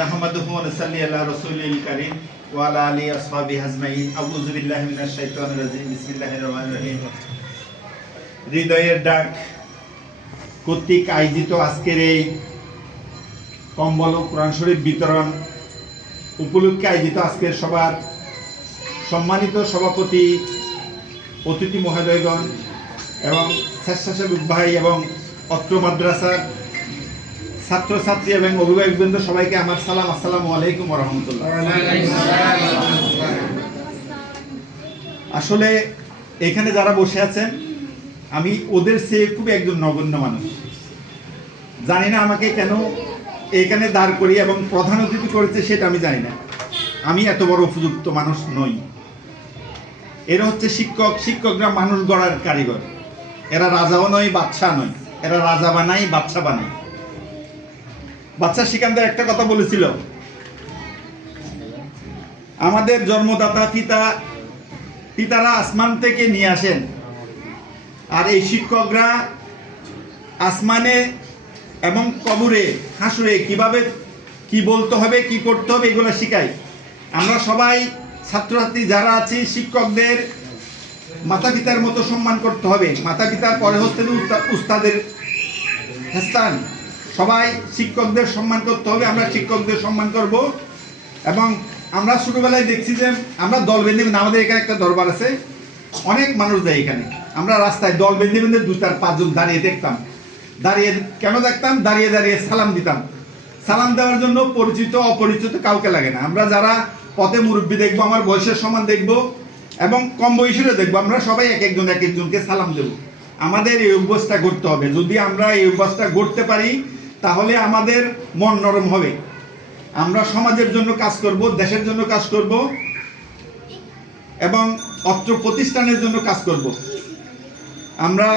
নাহমাদুহু ওয়া নুসাল্লি আলা রাসূলিল কারীম ওয়া আলা আলিহি ওয়া আসহাবিহি আজমাইন। আউযু বিল্লাহি মিনাশ শাইতানির রাজিম। বিসমিল্লাহির রহমানির রহিম। হৃদয়ের ডাক কর্তৃক আয়োজিত আজকের এই কম্বল ও কোরআন শরীফ বিতরণ উপলক্ষে আয়োজিত আজকের সভার সম্মানিত সভাপতি, অতিথি মহোদয়গণ এবং স্বেচ্ছাসেবক ভাই এবং অত্র মাদ্রাসার ছাত্রছাত্রী এবং অভিভাবকবৃন্দ, সবাইকে আমার সালাম। আসসালামু আলাইকুম ওয়া রাহমাতুল্লাহ। আসলে এখানে যারা বসে আছেন, আমি ওদের চেয়ে খুব একজন নগণ্য মানুষ। জানি না আমাকে কেন এখানে দাঁড় করি এবং প্রধান অতিথি করেছে সেটা আমি জানি না। আমি এত বড় উপযুক্ত মানুষ নই। এরা হচ্ছে শিক্ষক। শিক্ষকরা মানুষ গড়ার কারিগর। এরা রাজাও নয়, বাদশা নয়। এরা রাজা বানায়, বাদশা বানায়। বাচ্চা সিকান্দার একটা কথা বলেছিল, আমাদের জন্মদাতা পিতারা আসমান থেকে নিয়ে আসেন, আর এই শিক্ষকরা আসমানে এবং কবরে হাসুরে কিভাবে কি বলতে হবে, কি করতে হবে, এগুলো শিখাই। আমরা সবাই ছাত্রছাত্রী যারা আছি, শিক্ষকদের মাতা পিতার মতো সম্মান করতে হবে। মাতা পিতার পরে হচ্ছে উস্তাদের স্থান। সবাই শিক্ষকদের সম্মান করতে হবে। আমরা শিক্ষকদের সম্মান করব। এবং আমরা ছোটোবেলায় দেখছি যে আমরা দল বেঁধে, আমাদের এখানে একটা দরবার আছে, অনেক মানুষ যায় এখানে। আমরা রাস্তায় দল বেঁধে বেঁধে 2-4-5 জন দাঁড়িয়ে দেখতাম। কেন দেখতাম? দাঁড়িয়ে দাঁড়িয়ে সালাম দিতাম। সালাম দেওয়ার জন্য পরিচিত অপরিচিত কাউকে লাগে না। আমরা যারা পথে মুরব্বী দেখবো, আমার বয়সের সমান দেখবো এবং কম বয়সীরও দেখবো, আমরা সবাই এক একজনকে সালাম দেব। আমাদের এই অভ্যাসটা করতে হবে। যদি আমরা এই অভ্যাসটা করতে পারি, তাহলে আমাদের মন নরম হবে। আমরা সমাজের জন্য কাজ করব, দেশের জন্য কাজ করব এবং অত্র প্রতিষ্ঠানের জন্য কাজ করব। আমরা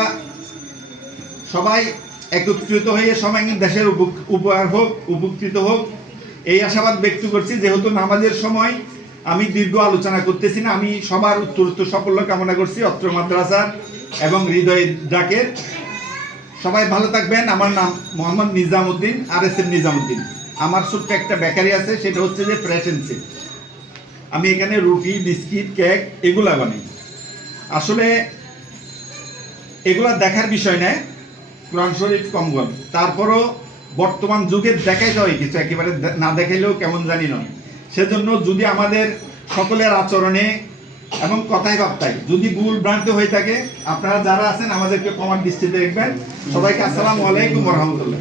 সবাই একত্রিত হয়ে সবাই দেশের উপকার হোক, উপকৃত হোক, এই আশাবাদ ব্যক্ত করছি। যেহেতু নামাজের সময় আমি দীর্ঘ আলোচনা করতেছি না, আমি সবার উত্তরোত্তর সাফল্য কামনা করছি অত্র মাদ্রাসার এবং হৃদয়ের ডাকের। সবাই ভালো থাকবেন। আমার নাম মোহাম্মদ নিজামউদ্দিন, RSM নিজামউদ্দিন। আমার ছোট্ট একটা বেকারি আছে, সেটা হচ্ছে যে ফ্রেশ এন্ড সিপ। আমি এখানে রুটি, বিস্কিট, কেক এগুলা বানাই। আসলে এগুলা দেখার বিষয় নয়, কোরআন শরীফ কম্বল। তারপরও বর্তমান যুগে দেখাইতে হয় কিছু, একেবারে না দেখাইলেও কেমন জানি নয়। সেজন্য যদি আমাদের সকলের আচরণে এবং কথাই বার্তায় যদি ভুল ভ্রান্তি হয়ে থাকে, আপনারা যারা আছেন আমাদেরকে ক্ষমার দৃষ্টিতে দেখবেন। সবাইকে আসসালামু আলাইকুম ওয়া রাহমাতুল্লাহ।